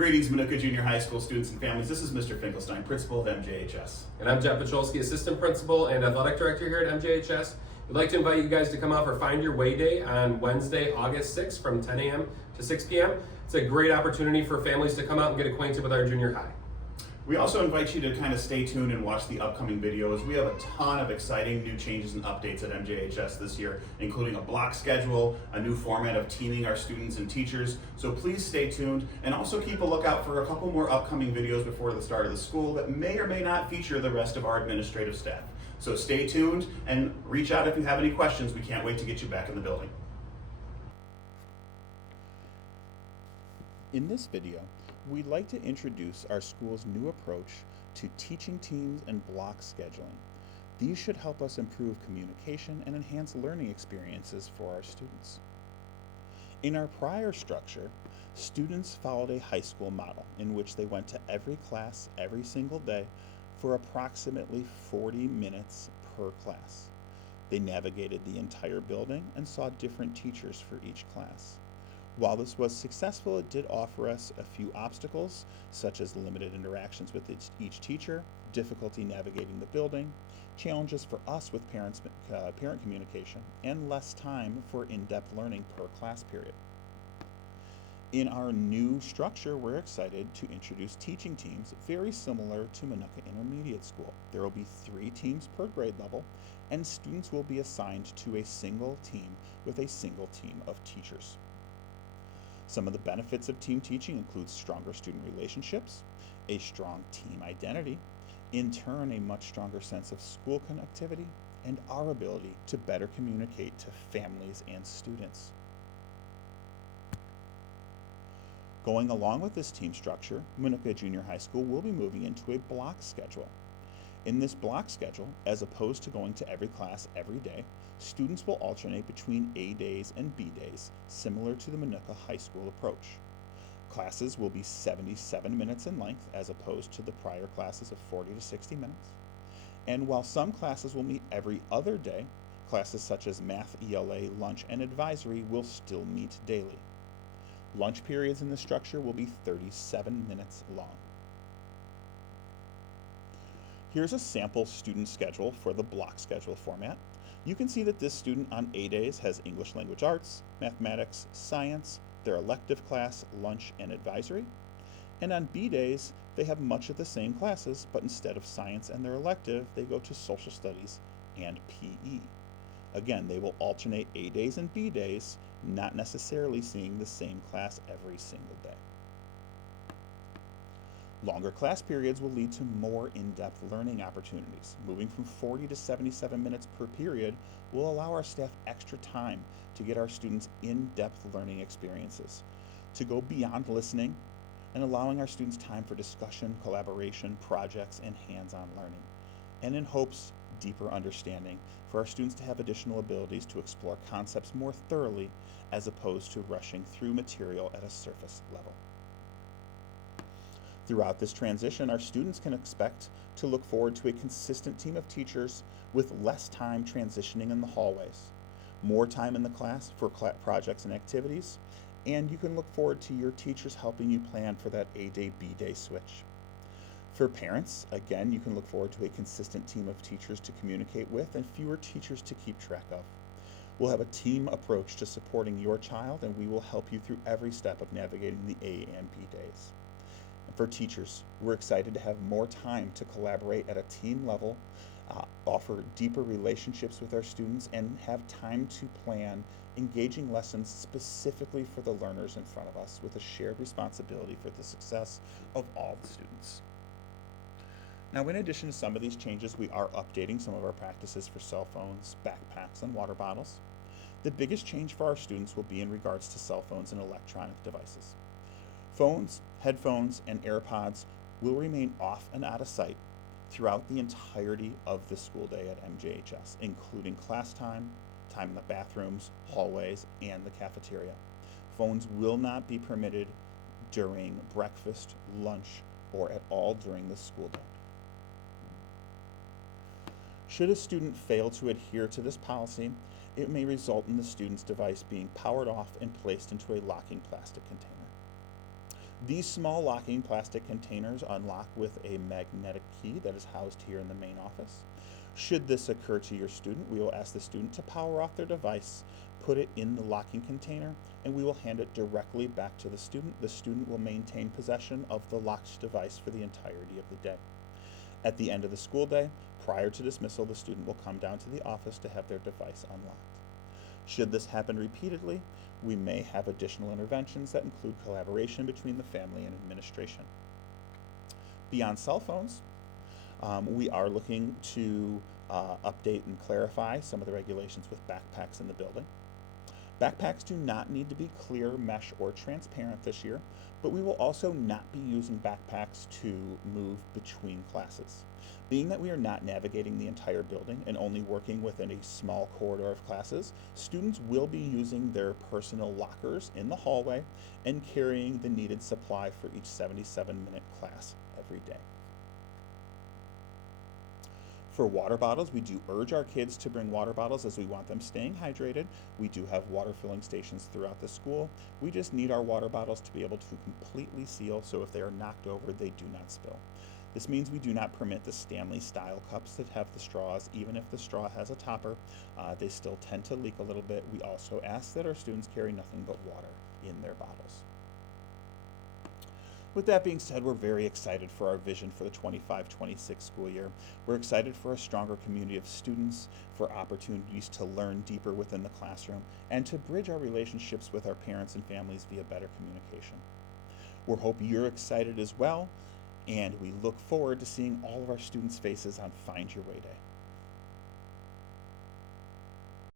Greetings, Minooka Junior High School students and families. This is Mr. Finkelstein, principal of MJHS. And I'm Jeff Pacholski, assistant principal and athletic director here at MJHS. We'd like to invite you guys to come out for Find Your Way Day on Wednesday, August 6th from 10 a.m. to 6 p.m. It's a great opportunity for families to come out and get acquainted with our junior high. We also invite you to kind of stay tuned and watch the upcoming videos. We have a ton of exciting new changes and updates at MJHS this year, including a block schedule, a new format of teaming our students and teachers. So please stay tuned and also keep a lookout for a couple more upcoming videos before the start of the school that may or may not feature the rest of our administrative staff. So stay tuned and reach out if you have any questions. We can't wait to get you back in the building. In this video, we'd like to introduce our school's new approach to teaching teams and block scheduling. These should help us improve communication and enhance learning experiences for our students. In our prior structure, students followed a high school model in which they went to every class every single day for approximately 40 minutes per class. They navigated the entire building and saw different teachers for each class. While this was successful, it did offer us a few obstacles, such as limited interactions with each teacher, difficulty navigating the building, challenges for us with parent communication, and less time for in-depth learning per class period. In our new structure, we're excited to introduce teaching teams very similar to Minooka Intermediate School. There will be 3 teams per grade level, and students will be assigned to a single team with a single team of teachers. Some of the benefits of team teaching include stronger student relationships, a strong team identity, in turn a much stronger sense of school connectivity, and our ability to better communicate to families and students. Going along with this team structure, Minooka Junior High School will be moving into a block schedule. In this block schedule, as opposed to going to every class every day, students will alternate between A days and B days, similar to the Minooka High School approach. Classes will be 77 minutes in length as opposed to the prior classes of 40 to 60 minutes. And while some classes will meet every other day, classes such as math, ELA, lunch, and advisory will still meet daily. Lunch periods in the structure will be 37 minutes long. Here's a sample student schedule for the block schedule format. You can see that this student on A days has English Language Arts, Mathematics, Science, their elective class, lunch, and advisory. And on B days, they have much of the same classes, but instead of science and their elective, they go to social studies and PE. Again, they will alternate A days and B days, not necessarily seeing the same class every single day. Longer class periods will lead to more in-depth learning opportunities. Moving from 40 to 77 minutes per period will allow our staff extra time to get our students in-depth learning experiences, to go beyond listening and allowing our students time for discussion, collaboration, projects, and hands-on learning, and in hopes, deeper understanding for our students to have additional abilities to explore concepts more thoroughly as opposed to rushing through material at a surface level. Throughout this transition, our students can expect to look forward to a consistent team of teachers with less time transitioning in the hallways, more time in the class for projects and activities, and you can look forward to your teachers helping you plan for that A-day, B-day switch. For parents, again, you can look forward to a consistent team of teachers to communicate with and fewer teachers to keep track of. We'll have a team approach to supporting your child, and we will help you through every step of navigating the A and B days. For teachers, we're excited to have more time to collaborate at a team level, offer deeper relationships with our students, and have time to plan engaging lessons specifically for the learners in front of us with a shared responsibility for the success of all the students. Now, in addition to some of these changes, we are updating some of our practices for cell phones, backpacks, and water bottles. The biggest change for our students will be in regards to cell phones and electronic devices. Phones, headphones, and AirPods will remain off and out of sight throughout the entirety of the school day at MJHS, including class time, time in the bathrooms, hallways, and the cafeteria. Phones will not be permitted during breakfast, lunch, or at all during the school day. Should a student fail to adhere to this policy, it may result in the student's device being powered off and placed into a locking plastic container. These small locking plastic containers unlock with a magnetic key that is housed here in the main office. Should this occur to your student, we will ask the student to power off their device, put it in the locking container, and we will hand it directly back to the student. The student will maintain possession of the locked device for the entirety of the day. At the end of the school day, prior to dismissal, the student will come down to the office to have their device unlocked. Should this happen repeatedly, we may have additional interventions that include collaboration between the family and administration. Beyond cell phones, we are looking to update and clarify some of the regulations with backpacks in the building. Backpacks do not need to be clear, mesh, or transparent this year, but we will also not be using backpacks to move between classes. Being that we are not navigating the entire building and only working within a small corridor of classes, students will be using their personal lockers in the hallway and carrying the needed supply for each 77-minute class every day. For water bottles, we do urge our kids to bring water bottles as we want them staying hydrated. We do have water filling stations throughout the school. We just need our water bottles to be able to completely seal, so if they are knocked over, they do not spill. This means we do not permit the Stanley style cups that have the straws. Even if the straw has a topper, they still tend to leak a little bit. We also ask that our students carry nothing but water in their bottles. With that being said, we're very excited for our vision for the 25-26 school year. We're excited for a stronger community of students, for opportunities to learn deeper within the classroom, and to bridge our relationships with our parents and families via better communication. We hope you're excited as well, and we look forward to seeing all of our students' faces on Find Your Way Day.